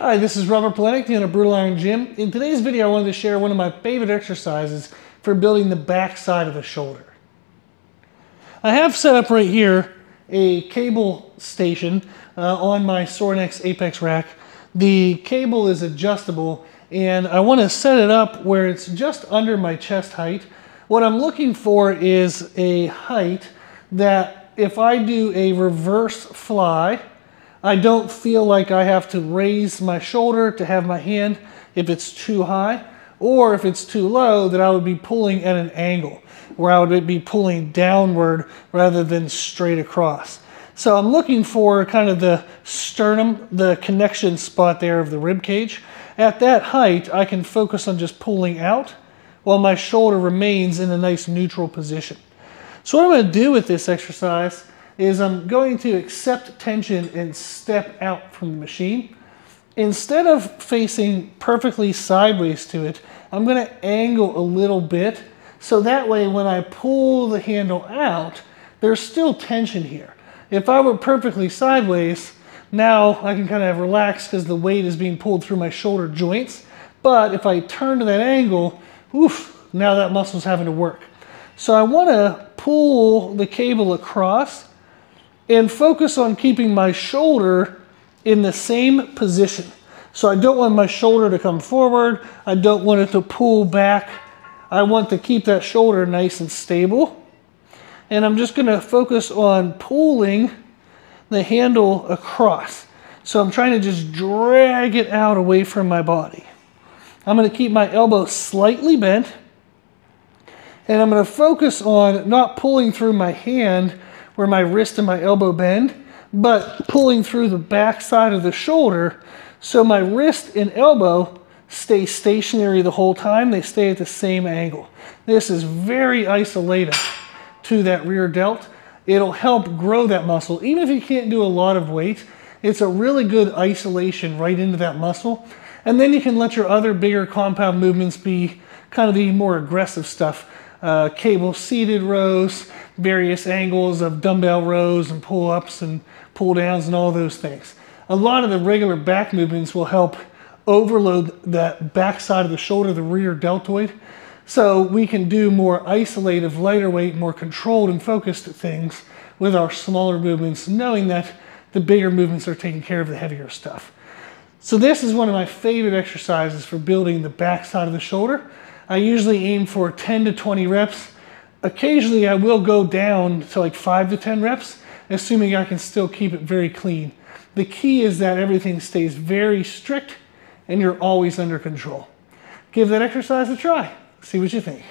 Hi, this is Robert Polenick in a Brutal Iron Gym. In today's video, I wanted to share one of my favorite exercises for building the back side of the shoulder. I have set up right here a cable station on my Sorinex Apex rack. The cable is adjustable and I want to set it up where it's just under my chest height. What I'm looking for is a height that if I do a reverse fly, I don't feel like I have to raise my shoulder to have my hand if it's too high, or if it's too low, that I would be pulling at an angle where I would be pulling downward rather than straight across. So I'm looking for kind of the sternum, the connection spot there of the rib cage. At that height, I can focus on just pulling out while my shoulder remains in a nice neutral position. So what I'm going to do with this exercise is I'm going to accept tension and step out from the machine. Instead of facing perfectly sideways to it, I'm going to angle a little bit so that way when I pull the handle out, there's still tension here. If I were perfectly sideways, now I can kind of relax because the weight is being pulled through my shoulder joints. But if I turn to that angle, oof, now that muscle's having to work. So I want to pull the cable across and focus on keeping my shoulder in the same position. So I don't want my shoulder to come forward. I don't want it to pull back. I want to keep that shoulder nice and stable. And I'm just gonna focus on pulling the handle across. So I'm trying to just drag it out away from my body. I'm gonna keep my elbow slightly bent. And I'm gonna focus on not pulling through my hand where my wrist and my elbow bend, but pulling through the back side of the shoulder so my wrist and elbow stay stationary the whole time. They stay at the same angle. This is very isolated to that rear delt. It'll help grow that muscle. Even if you can't do a lot of weight, it's a really good isolation right into that muscle. And then you can let your other bigger compound movements be kind of the more aggressive stuff. Cable seated rows, various angles of dumbbell rows and pull-ups and pull-downs and all those things. A lot of the regular back movements will help overload that back side of the shoulder, the rear deltoid, so we can do more isolated, lighter weight, more controlled and focused things with our smaller movements, knowing that the bigger movements are taking care of the heavier stuff. So this is one of my favorite exercises for building the back side of the shoulder. I usually aim for 10 to 20 reps. Occasionally I will go down to like 5 to 10 reps, assuming I can still keep it very clean. The key is that everything stays very strict and you're always under control. Give that exercise a try. See what you think.